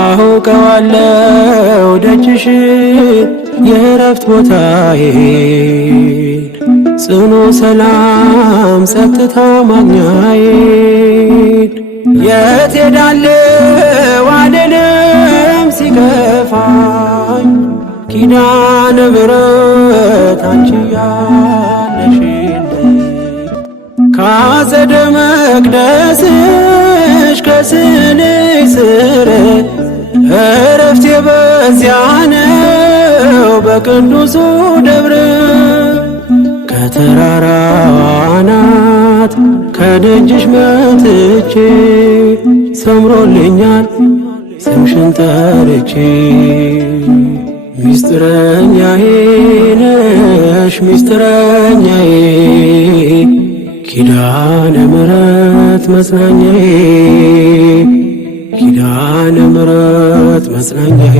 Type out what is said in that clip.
አውቀዋለሁ ደጅሽ የእረፍት ቦታዬን ጽኑ ሰላም ጸጥታ ማግኛዬን የት ሄዳለሁ አልልም ሲከፋኝ ኪዳነ ምሕረት አንቺ ያለሽልኝ ከአጸደ መቅደስሽ ከስንሽ ስር እረፍቴ በዚያ ነው በቅዱሱ ደብረ ከተራራው አናት ከደጅሽ መጥቼ ሰምሮልኛል ስምሽን ጠርቼ ሚስጥረኛዬ ነሽ ሚስጥረኛዬ ኪዳነ ምሕረት መጽናኛዬ ኪዳነ ምሕረት መጽናኛዬ